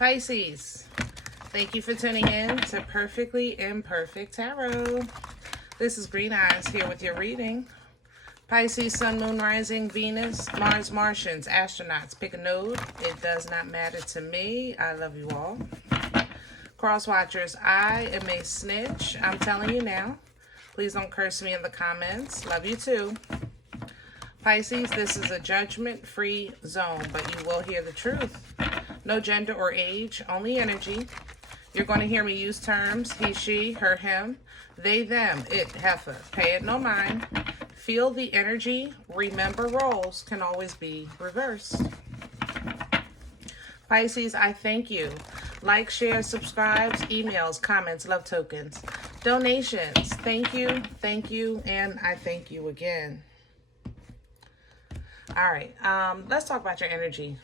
Pisces, thank you for tuning in to Perfectly Imperfect Tarot. This is Green Eyes here with your reading. Pisces, Sun, Moon, Rising, Venus, Mars, Martians, astronauts. Pick a node. It does not matter to me. I love you all. Cross watchers, I am a snitch. I'm telling you now. Please don't curse me in the comments. Love you too. Pisces, this is a judgment-free zone, but you will hear the truth. No gender or age, only energy. You're going to hear me use terms, he, she, her, him, they, them, it, heifer. Pay it no mind. Feel the energy. Remember, roles can always be reversed. Pisces, I thank you. Like, share, subscribes, emails, comments, love tokens, donations. Thank you, and I thank you again. All right, let's talk about your energy.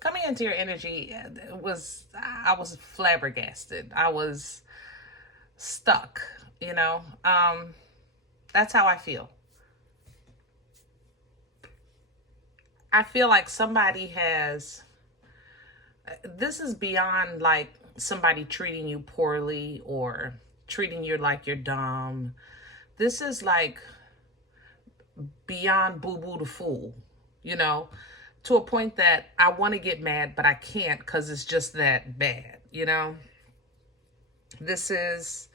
Coming into your energy, I was flabbergasted. I was stuck, you know. That's how I feel. I feel like somebody has, this is beyond like somebody treating you poorly or treating you like you're dumb. This is like beyond boo-boo the fool, you know, to a point that I want to get mad, but I can't because it's just that bad, you know. This is,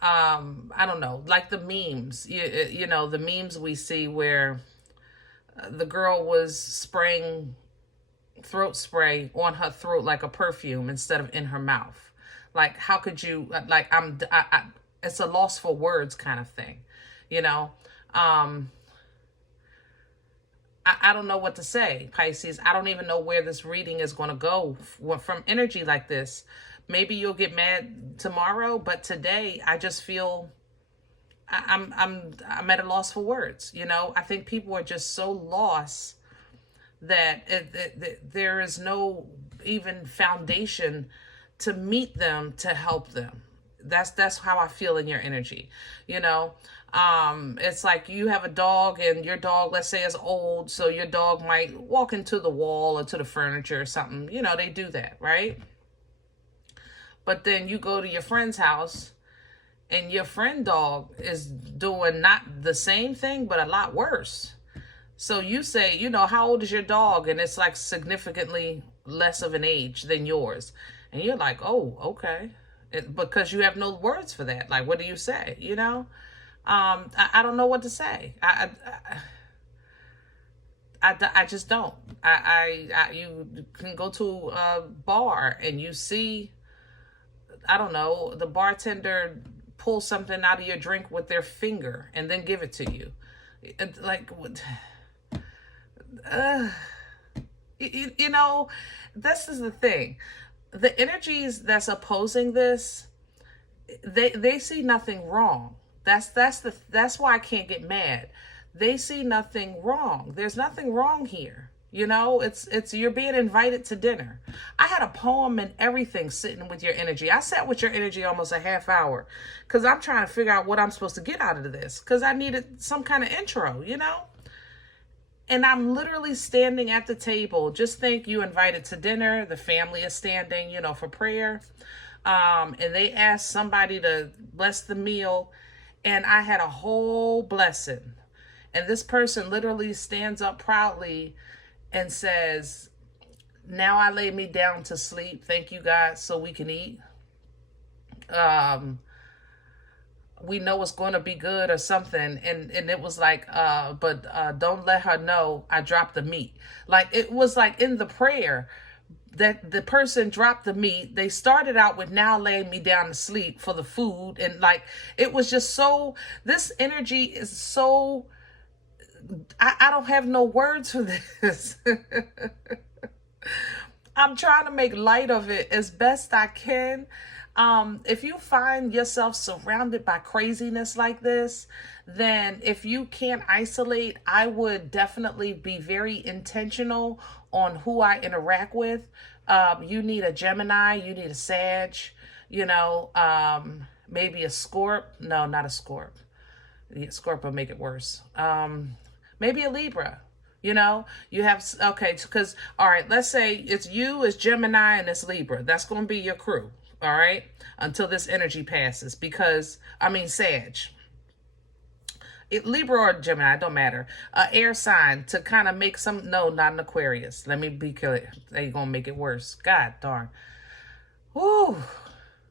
I don't know, like the memes, you know, the memes we see where the girl was spraying throat spray on her throat like a perfume instead of in her mouth. Like, how could you, like, it's a loss for words kind of thing, you know. I don't know what to say, Pisces. I don't even know where this reading is going to go from energy like this. Maybe you'll get mad tomorrow, but today I just feel I'm at a loss for words. You know, I think people are just so lost that there is no even foundation to meet them, to help them. That's how I feel in your energy, you know. It's like you have a dog and your dog, let's say, is old, so your dog might walk into the wall or to the furniture or something. You know, they do that, right? But then you go to your friend's house and your friend dog is doing not the same thing, but a lot worse. So you say, you know, how old is your dog? And it's like significantly less of an age than yours. And you're like, oh, okay. Because you have no words for that. Like, what do you say? You know? I don't know what to say. I just don't. You can go to a bar and you see, I don't know, the bartender pull something out of your drink with their finger and then give it to you. Like, you know, this is the thing. The energies that's opposing this, they see nothing wrong. That's why I can't get mad. They see nothing wrong. There's nothing wrong here. You know, it's you're being invited to dinner. I had a poem and everything sitting with your energy. I sat with your energy almost a half hour because I'm trying to figure out what I'm supposed to get out of this because I needed some kind of intro, you know? And I'm literally standing at the table. Just think you invited to dinner. The family is standing, you know, for prayer. And they asked somebody to bless the meal. And I had a whole blessing. And this person literally stands up proudly and says, now I lay me down to sleep. Thank you, God, so we can eat. We know it's going to be good or something. And it was like, but don't let her know I dropped the meat. Like, it was like in the prayer that the person dropped the meat. They started out with now laying me down to sleep for the food. And like, it was just so, this energy is so, I don't have no words for this. I'm trying to make light of it as best I can. If you find yourself surrounded by craziness like this, then if you can't isolate, I would definitely be very intentional on who I interact with. You need a Gemini, you need a Sag, you know, maybe a Scorp. No, not a Scorp. Scorp will make it worse. Maybe a Libra. You know, you have, okay, because, all right, let's say it's you, it's Gemini, and it's Libra. That's going to be your crew, all right, until this energy passes. Because, I mean, Sag. Libra or Gemini, don't matter. Air sign to kind of make some, no, not an Aquarius. Let me be clear. They're going to make it worse. God darn. Woo.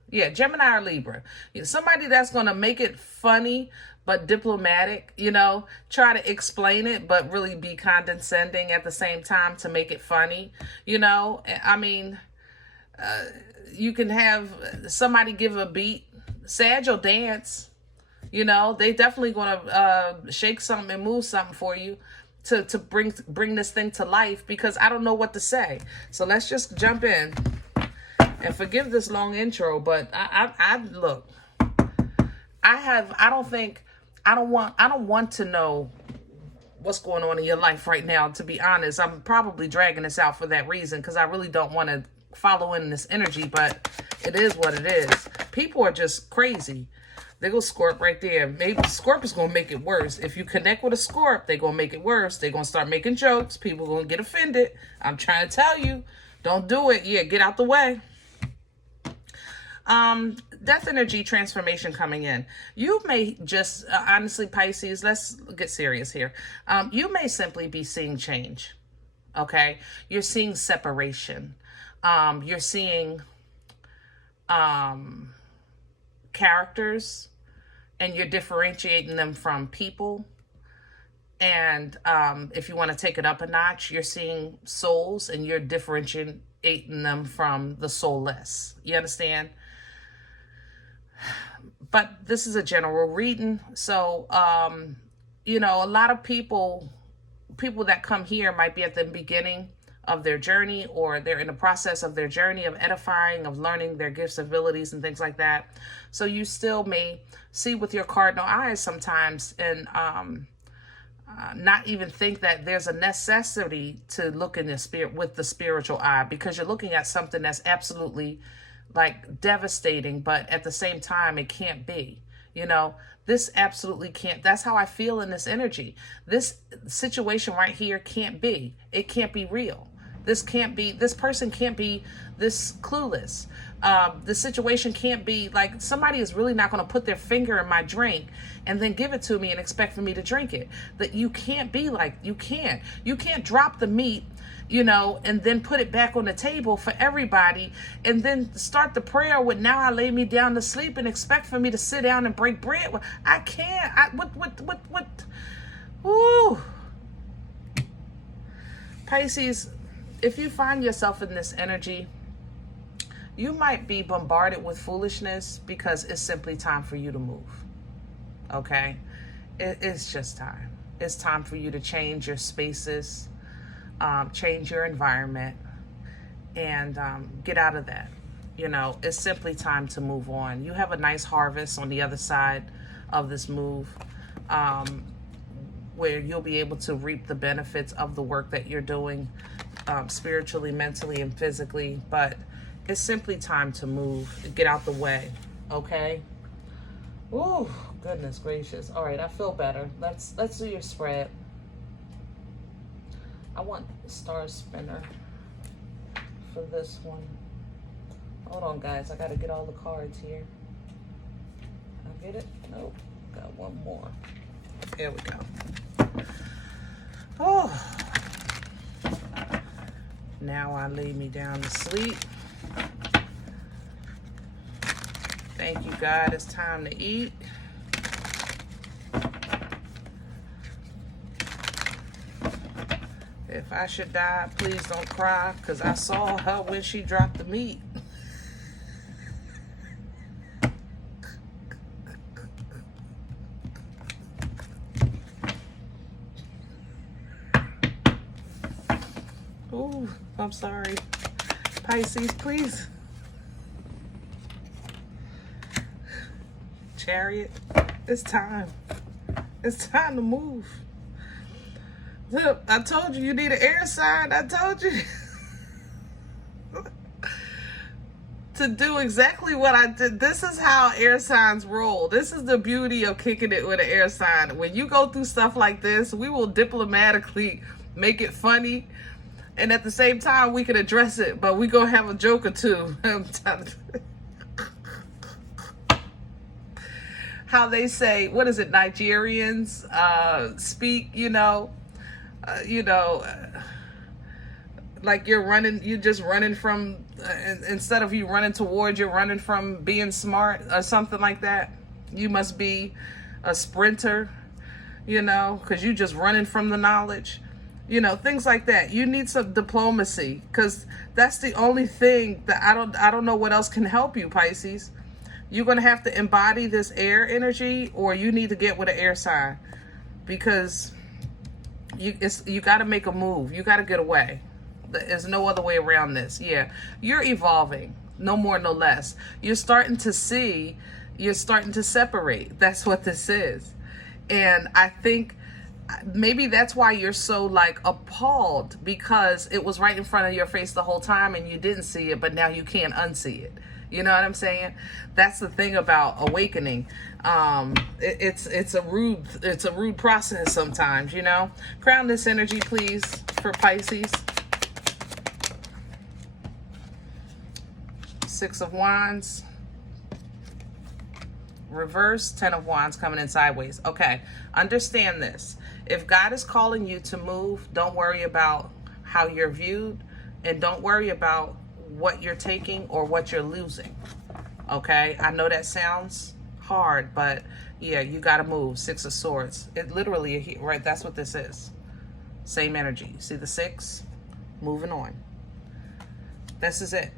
Yeah, Gemini or Libra. Somebody that's going to make it funny but diplomatic, you know, try to explain it, but really be condescending at the same time to make it funny, you know. I mean, you can have somebody give a beat. Sag will dance, you know. They definitely going to shake something and move something for you to bring this thing to life, because I don't know what to say. So let's just jump in. And forgive this long intro, but I look, I don't want to know what's going on in your life right now, to be honest. I'm probably dragging this out for that reason, because I really don't want to follow in this energy, but it is what it is. People are just crazy. They go Scorp right there. Maybe Scorp is going to make it worse. If you connect with a Scorp, they're going to make it worse. They're going to start making jokes. People are going to get offended. I'm trying to tell you, don't do it. Yeah, get out the way. Death energy transformation coming in. You may just, honestly, Pisces, let's get serious here. You may simply be seeing change. Okay. You're seeing separation. You're seeing, characters, and you're differentiating them from people. And, if you want to take it up a notch, you're seeing souls, and you're differentiating them from the soulless. You understand? But this is a general reading. So, you know, a lot of people that come here might be at the beginning of their journey, or they're in the process of their journey of edifying, of learning their gifts, abilities, and things like that. So you still may see with your cardinal eyes sometimes, and not even think that there's a necessity to look in the spirit with the spiritual eye, because you're looking at something that's absolutely like devastating, but at the same time, it can't be, you know, this absolutely can't. That's how I feel in this energy. This situation right here can't be. It can't be real. This can't be, this person can't be this clueless. The situation can't be like, somebody is really not going to put their finger in my drink and then give it to me and expect for me to drink it. That you can't be like, you can't drop the meat, you know, and then put it back on the table for everybody, and then start the prayer with, now I lay me down to sleep, and expect for me to sit down and break bread. I can't. What? Ooh. Pisces, if you find yourself in this energy, you might be bombarded with foolishness, because it's simply time for you to move. Okay? It's just time. It's time for you to change your spaces, change your environment, and get out of that. You know, it's simply time to move on. You have a nice harvest on the other side of this move, where you'll be able to reap the benefits of the work that you're doing, spiritually, mentally, and physically. But it's simply time to move, get out the way. Okay? Ooh, goodness gracious. All right, I feel better. Let's do your spread. I want the star spinner for this one. Hold on, guys. I got to get all the cards here. I get it? Nope. Got one more. There we go. Oh. Now I lay me down to sleep. Thank you, God. It's time to eat. If I should die, please don't cry, because I saw her when she dropped the meat. Ooh, I'm sorry. Pisces, please. Chariot, it's time. It's time to move. Look, I told you need an air sign. I told you to do exactly what I did. This is how air signs roll. This is the beauty of kicking it with an air sign. When you go through stuff like this, we will diplomatically make it funny. And at the same time, we can address it, but we gonna have a joke or two. How they say, what is it, Nigerians speak, like you're just running from, instead of you running toward, you're running from being smart or something like that. You must be a sprinter, because you're just running from the knowledge. Things like that. You need some diplomacy, because that's the only thing that I don't know what else can help you, Pisces. You're going to have to embody this air energy, or you need to get with an air sign, because you got to make a move. You got to get away. There's no other way around this. Yeah, you're evolving, no more, no less. You're starting to separate. That's what this is. And I think maybe that's why you're so like appalled, because it was right in front of your face the whole time and you didn't see it, but now you can't unsee it. You know what I'm saying? That's the thing about awakening. It's a rude process sometimes, Crown this energy, please, for Pisces. 6 of Wands. Reverse, 10 of Wands coming in sideways. Okay, understand this. If God is calling you to move, don't worry about how you're viewed, and don't worry about what you're taking or what you're losing. Okay, I know that sounds hard, but yeah, you got to move. 6 of Swords. It literally, right, that's what this is. Same energy. See the 6? Moving on. This is it.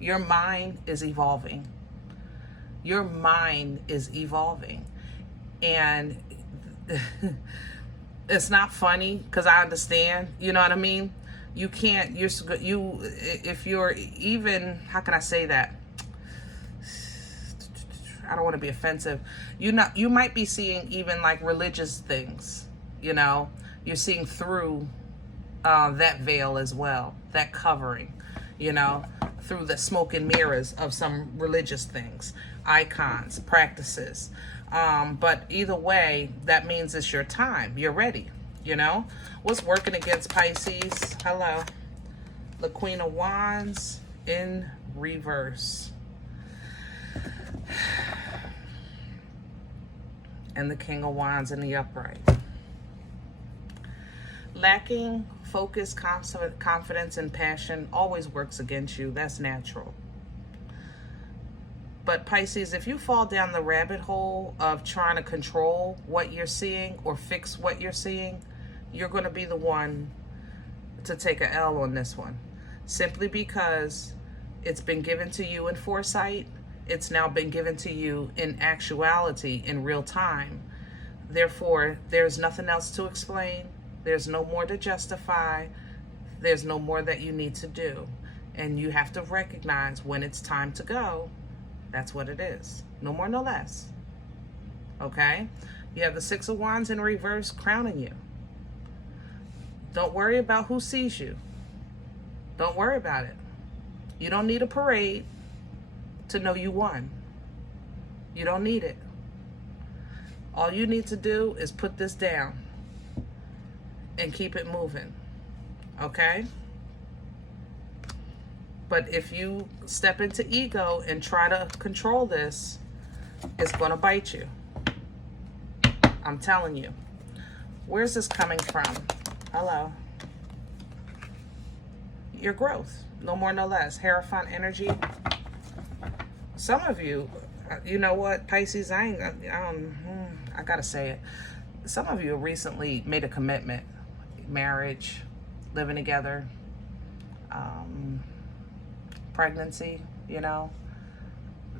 Your mind is evolving. Your mind is evolving. And it's not funny, because I understand, you know what I mean? You can't, if you're even, how can I say that? I don't want to be offensive. You might be seeing even like religious things, you're seeing through that veil as well, that covering, through the smoke and mirrors of some religious things, icons, practices. But either way, that means it's your time. You're ready, What's working against Pisces? Hello. The Queen of Wands in reverse. And the King of Wands in the upright. Lacking focus, confidence, and passion always works against you. That's natural. But Pisces, if you fall down the rabbit hole of trying to control what you're seeing or fix what you're seeing, you're going to be the one to take a L on this one. Simply because it's been given to you in foresight. It's now been given to you in actuality, in real time. Therefore, there's nothing else to explain. There's no more to justify. There's no more that you need to do. And you have to recognize when it's time to go. That's what it is. No more, no less. Okay? You have the 6 of Wands in reverse crowning you. Don't worry about who sees you. Don't worry about it. You don't need a parade to know you won. You don't need it. All you need to do is put this down and keep it moving. Okay? But if you step into ego and try to control this, it's going to bite you. I'm telling you. Where's this coming from? Hello. Your growth. No more, no less. Hierophant energy. Some of you, you know what, Pisces, I gotta say it. Some of you recently made a commitment. Marriage, living together, pregnancy,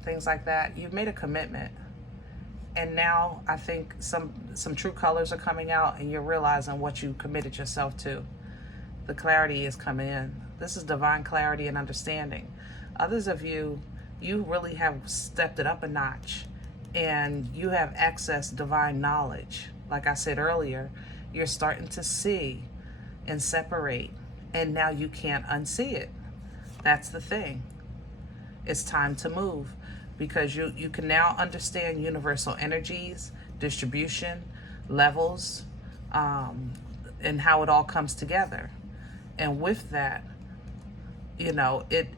things like that. You've made a commitment. And now I think some true colors are coming out, and you're realizing what you committed yourself to. The clarity is coming in. This is divine clarity and understanding. Others of you, you really have stepped it up a notch, and you have accessed divine knowledge. Like I said earlier, you're starting to see and separate, and now you can't unsee it. That's the thing. It's time to move, because you can now understand universal energies, distribution, levels, and how it all comes together. And with that, you know, it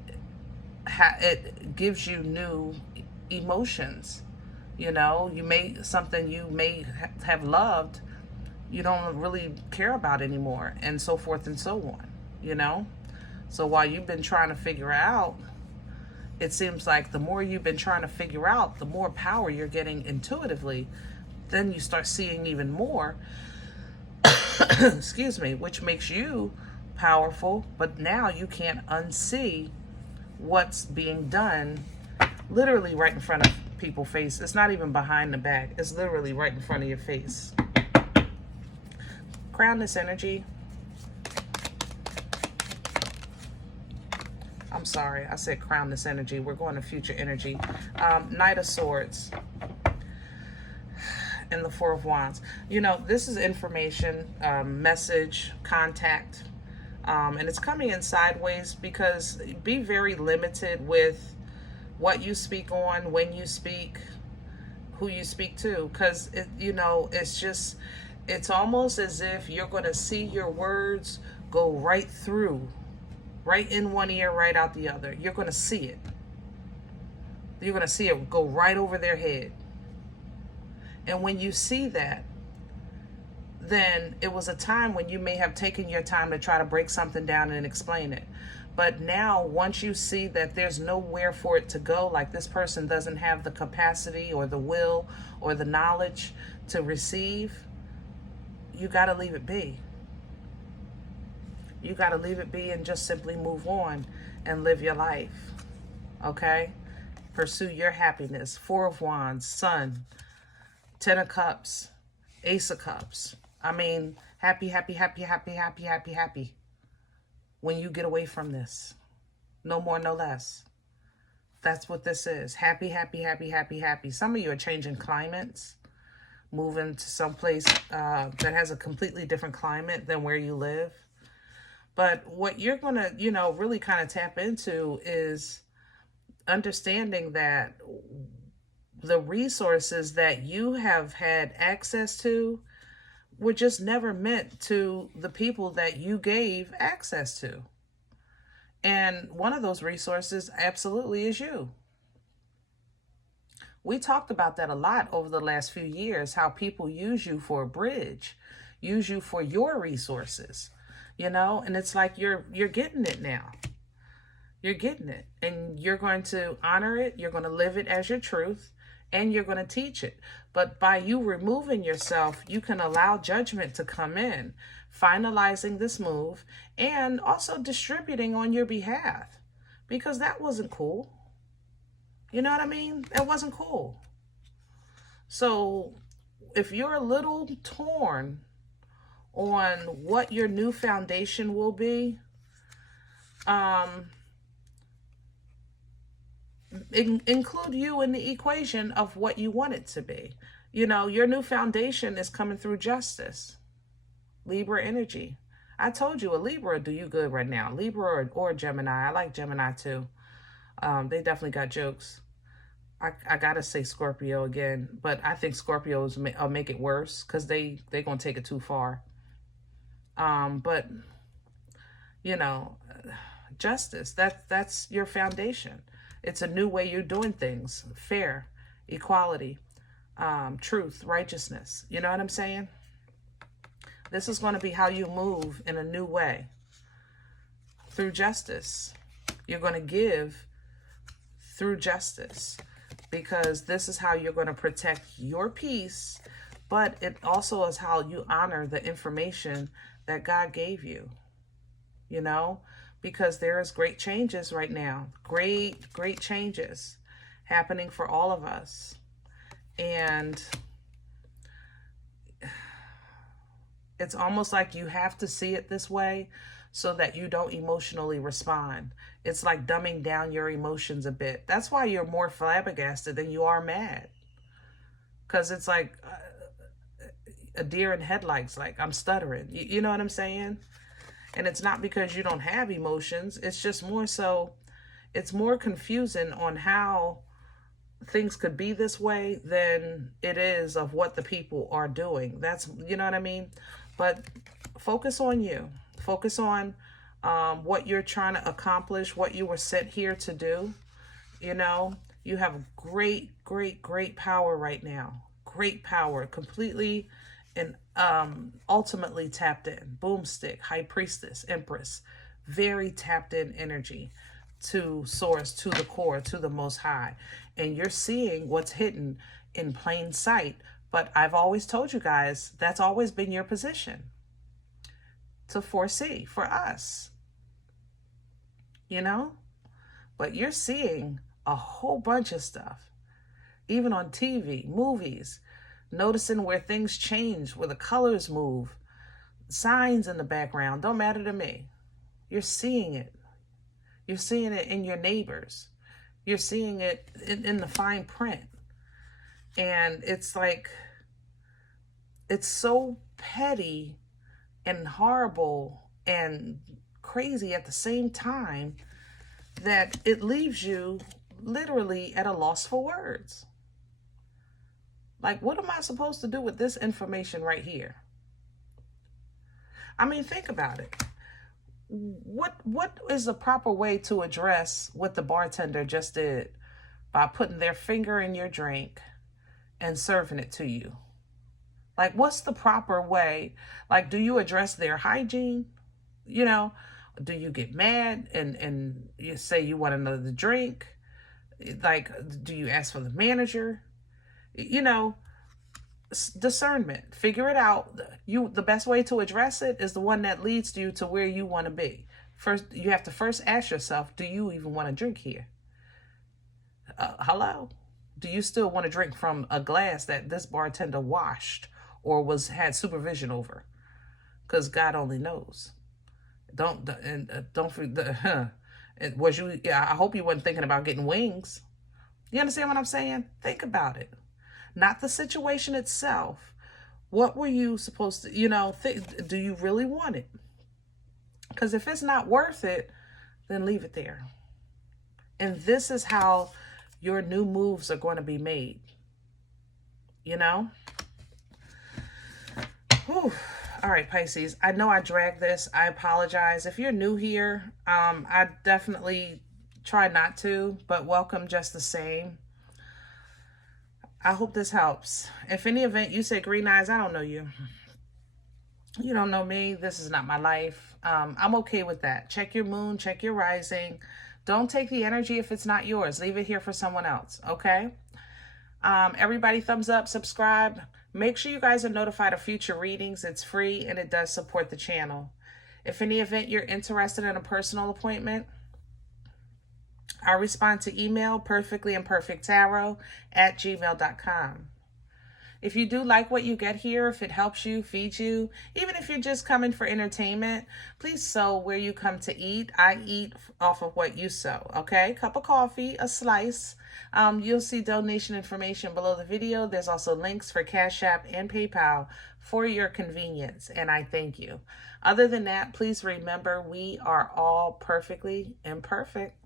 gives you new emotions. You know, something you may have loved, you don't really care about anymore, and so forth and so on, you know? So while you've been trying to figure out, it seems like the more you've been trying to figure out, the more power you're getting intuitively. Then you start seeing even more, excuse me, which makes you powerful, but now you can't unsee what's being done literally right in front of people's face. It's not even behind the back. It's literally right in front of your face. Crown this energy. I'm sorry, I said crown this energy. We're going to future energy. Knight of Swords and the Four of Wands. You know, this is information, message, contact, and it's coming in sideways, because be very limited with what you speak on, when you speak, who you speak to, because you know, it's almost as if you're going to see your words go right through, right in one ear, right out the other. You're going to see it. You're going to see it go right over their head. And when you see that, then it was a time when you may have taken your time to try to break something down and explain it. But now, once you see that there's nowhere for it to go, like this person doesn't have the capacity or the will or the knowledge to receive, you got to leave it be. You got to leave it be and just simply move on and live your life. Okay? Pursue your happiness. Four of Wands, Sun, Ten of Cups, Ace of Cups. I mean, happy, happy, happy, happy, happy, happy, happy. When you get away from this. No more, no less. That's what this is. Happy, happy, happy, happy, happy. Some of you are changing climates, moving to someplace that has a completely different climate than where you live. But what you're going to, you know, really kind of tap into is understanding that the resources that you have had access to were just never meant to the people that you gave access to. And one of those resources absolutely is you. We talked about that a lot over the last few years, how people use you for a bridge, use you for your resources, you know, and it's like you're getting it now. You're getting it, and you're going to honor it. You're going to live it as your truth, and you're going to teach it. But by you removing yourself, you can allow judgment to come in, finalizing this move, and also distributing on your behalf, because that wasn't cool. You know what I mean? That wasn't cool. So if you're a little torn on what your new foundation will be, include you in the equation of what you want it to be. You know, your new foundation is coming through justice. Libra energy. I told you a Libra do you good right now. Libra or Gemini. I like Gemini too. They definitely got jokes. I gotta say Scorpio again, but I think Scorpios will make it worse because they're gonna take it too far. But you know, justice, that's your foundation. It's a new way you're doing things. Fair, equality, truth, righteousness. You know what I'm saying? This is going to be how you move in a new way. Through justice. You're going to give through justice. Because this is how you're going to protect your peace. But it also is how you honor the information that God gave you. You know? Because there is great changes right now. Great, great changes happening for all of us. And it's almost like you have to see it this way so that you don't emotionally respond. It's like dumbing down your emotions a bit. That's why you're more flabbergasted than you are mad. Because it's like a deer in headlights, like I'm stuttering. You know what I'm saying? And it's not because you don't have emotions. It's just more so, it's more confusing on how things could be this way than it is of what the people are doing. That's, you know what I mean? But focus on you. Focus on what you're trying to accomplish, what you were sent here to do. You know, you have great, great, great power right now. Great power. Completely and ultimately tapped in. Boomstick, High Priestess, Empress. Very tapped in energy to source, to the core, to the Most High. And you're seeing what's hidden in plain sight. But I've always told you guys, that's always been your position. To foresee for us. You know? But you're seeing a whole bunch of stuff. Even on TV, movies. Noticing where things change, where the colors move. Signs in the background don't matter to me. You're seeing it. You're seeing it in your neighbors. You're seeing it in the fine print. And it's like, it's so petty and horrible and crazy at the same time that it leaves you literally at a loss for words. Like, what am I supposed to do with this information right here? I mean, think about it. What is the proper way to address what the bartender just did by putting their finger in your drink and serving it to you? Like, what's the proper way? Like, do you address their hygiene? You know, do you get mad and you say you want another drink? Like, do you ask for the manager? You know, discernment. Figure it out. The best way to address it is the one that leads you to where you want to be. First, you have to first ask yourself, do you even want to drink here? Hello? Do you still want to drink from a glass that this bartender washed or had supervision over? Because God only knows. Don't forget. I hope you weren't thinking about getting wings. You understand what I'm saying? Think about it. Not the situation itself. What were you supposed to, do you really want it? Because if it's not worth it, then leave it there. And this is how your new moves are going to be made. You know? Whew. All right, Pisces. I know I dragged this. I apologize. If you're new here, I definitely try not to, but welcome just the same. I hope this helps. If any event you say green eyes, I don't know you. You don't know me. This is not my life. I'm okay with that. Check your moon, check your rising. Don't take the energy if it's not yours. Leave it here for someone else, okay? Everybody thumbs up, subscribe. Make sure you guys are notified of future readings. It's free and it does support the channel. If any event you're interested in a personal appointment, I respond to email perfectlyimperfecttarot@gmail.com. If you do like what you get here, if it helps you, feeds you, even if you're just coming for entertainment, please sow where you come to eat. I eat off of what you sow, okay? Cup of coffee, a slice. You'll see donation information below the video. There's also links for CashApp and PayPal for your convenience, and I thank you. Other than that, please remember we are all perfectly imperfect.